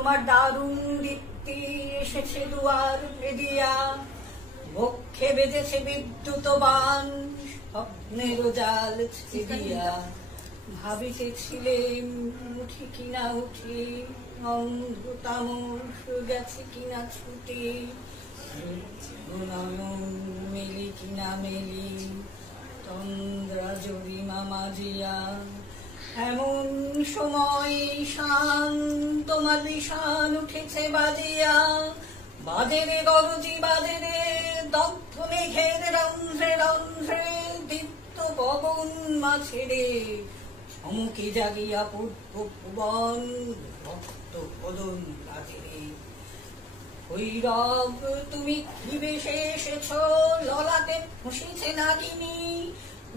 তোমার দারুণ দীপ্তি এসেছে দুয়ার ভেদিয়া, বক্ষে বেজেছে বিদ্যুৎ বাণ, স্বপ্নের জাল ছিড়িয়া। ভাবিতেছিলেন উঠি কিনা উঠি, অন্ধ তামস গেছে কিনা ছুটি, নয়ন মেলি কিনা মেলি, তন্দ্রা জরিমা মাজিয়া। এমন সময় শান তোমার নিশান উঠেছে বাজিয়া, বাজেরে গরজি বাজেরে, দগ্ধ মেঘের রন্ধ্রে রন্ধ্রে, দীপ্ত গগন মাঝেরে, চমকে জাগিয়া পূর্ব ভুবন, রক্ত কদন কাজেরে। ভৈরব তুমি কি বেশে এসেছ, ললাটে ফুঁসেছে নাগিনী,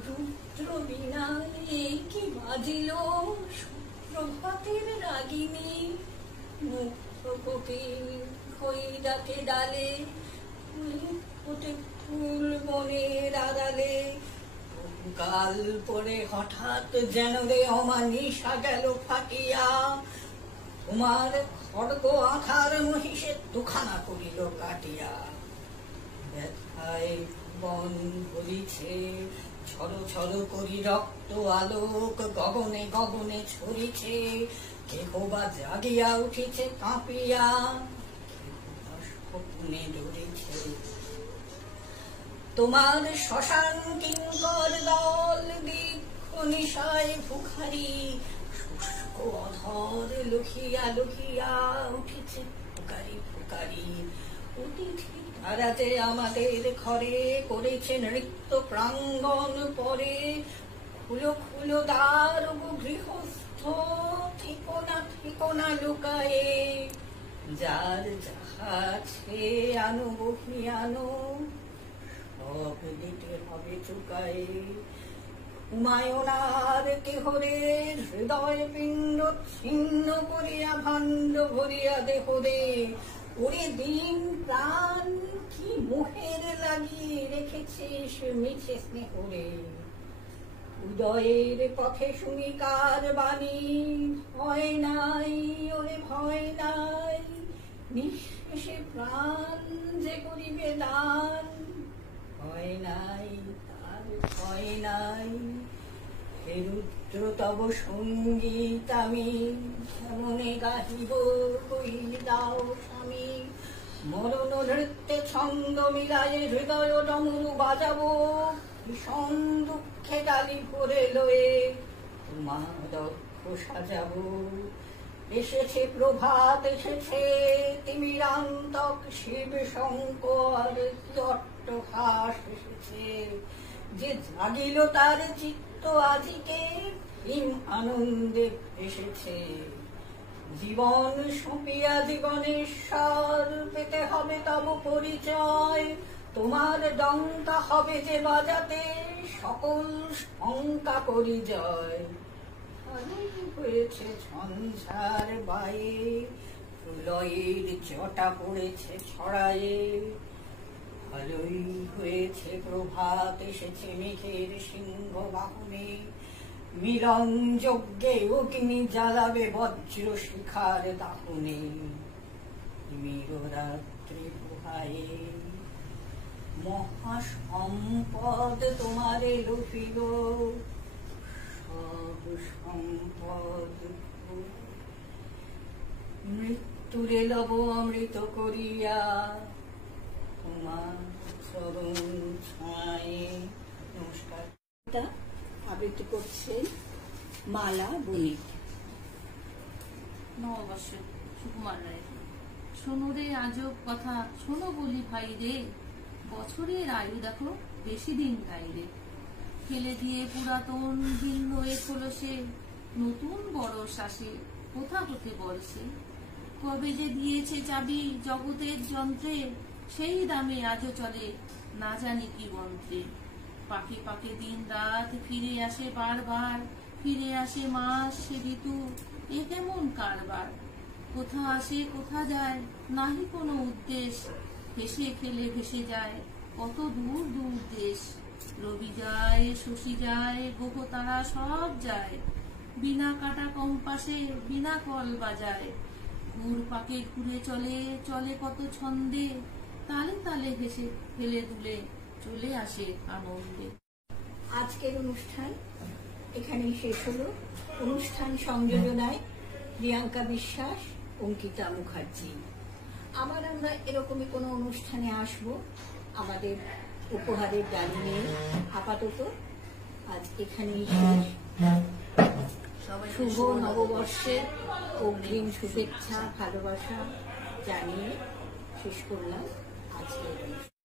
রুদ্র বিনায় কি বাজিল সুপ্রভাতের রাগিনী। মুক্ত কোকিল খৈরাকে ডালে, ফুটে ফুল বনের আড়ালে, কাল পরে হঠাৎ যেন রে অমানিশা গেল ফাটিয়া, তোমার খড়গ আধার মহিষের দুখানা করিল কাটিয়া। ব্যথায় বন ভরিছে, ছড় ছড় করি রক্ত আলোক, গগনে গগনে ছড়িছে, কেহ বা জাগিয়া উঠিছে কাঁপিয়া, স্বপ্নে ডরিছে। তোমার শ্মশান কিঙ্কর দল, দীর্ঘ নিশায় ভুখারি, শুষ্ক অধর লুকিয়া লুকিয়া উঠেছে ফুকারি ফুকারি। অতিথি তারা যে আমাদের ঘরে করেছে নৃত্য প্রাঙ্গণ পরে, খুলো খুলো দ্বার গৃহস্থ, ঠিকোনা ঠিকোনা লুকায়ে, যার যাহা আছে আনো বহি আনো, সব দিতে হবে চুকায়ে। হুমায়ুনার কেহরে হৃদয় পিণ্ড ছিন্ন করিয়া ভাণ্ড ভরিয়া দেহরে, ওরে দিন প্রাণ কি মোহের লাগিয়ে রেখেছিস মিছে স্নেহরে। উদয়ের পথে শুনি কার বাণী, ভয় নাই ওরে ভয় নাই, নিঃশেষে প্রাণ যে করিবে দান, ভয় নাই তার ভয় নাই। হে রুদ্র তব সঙ্গীত আমি কেমনে গাহিব, কই দাও স্বামী। মরণ নৃত্যে ছন্দ মিলায়ে হৃদয় ডমরু বাজাবো, ভীষণ দুঃখে ডালি ভরে লয়ে তোমার দক্ষ সাজাবো। এসেছে প্রভাত এসেছে তিমিরান্তক শিব শঙ্কর, কি অট্টহাস এসেছে, যে জাগিল তার চিত্ত আজিকে, হিম আনন্দে এসেছে। জীবন সঁপিয়া জীবনেশ্বর, পেতে হবে তব পরিচয়, তোমার ডঙ্কা হবে যে বাজাতে, সকল শঙ্কা করি জয়। ভালোই হয়েছে ঝঞ্ঝার বায়ে, প্রলয়ের জটা পড়েছে ছড়ায়ে, ভালোই হয়েছে প্রভাত এসেছে মেঘের সিংহ বাহনে, মিলন যজ্ঞে অগ্নি জ্বালাবে বজ্র শিখার দাহনে। রাত্রি গুহায়ে মহাসম্পদ তোমারে লুফিল, সব সম্পদ মৃত্যুরে লব অমৃত করিয়া, তোমার চরণ ছায়ে। নমস্কার। আবৃত্তি করছেন মালা বণিক। নববর্ষ সুকুমার রায়। শোনো রে আজব কথা, শোনো বলি ভাই রে, বছরের আয়ু দেখো বেশি দিন নাই রে। ফেলে দিয়ে পুরাতন ভিন্ন এ খোলসে, নতুন বড় শ্বাসে কোথা হতে বলছে। কবে যে দিয়েছে চাবি জগতের যন্ত্রে, সেই দামে আজও চলে না জানি কি মন্ত্রে। পাকে পাকে দিন রাত ফিরে আসে বারবার, ফিরে আসে মাস সে ঋতু, এ কেমন কারবার। কোথা আসে কোথা যায় নাহি কোনো উদ্দেশ, হেসে খেলে ভেসে যায় কত দূর দূর দেশ। রবি যায় শশী যায় গ্রহ তারা সব যায়, বিনা কাটা কম্পাসে বিনা কল বাজায়। ঘুর পাকে ঘুরে চলে চলে কত ছন্দে, তালে তালে হেসে ফেলে দুলে চলে আসে আনন্দে। আজকের অনুষ্ঠান এখানেই শেষ হলো। অনুষ্ঠান সংযোজনায় প্রিয়াঙ্কা বিশ্বাস, অঙ্কিতা মুখার্জি। আবার আমরা এরকমই কোনো অনুষ্ঠানে আসব আমাদের উপহারের ডালি নিয়ে। আপাতত আজ এখানেই শেষ। শুভ নববর্ষের অগ্রিম শুভেচ্ছা ভালোবাসা জানিয়ে শেষ করলাম আজকের অনুষ্ঠান।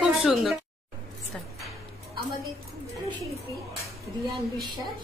খুব সুন্দর। আমাদের খুব ভালো শিল্পী রিয়ান বিশ্বাস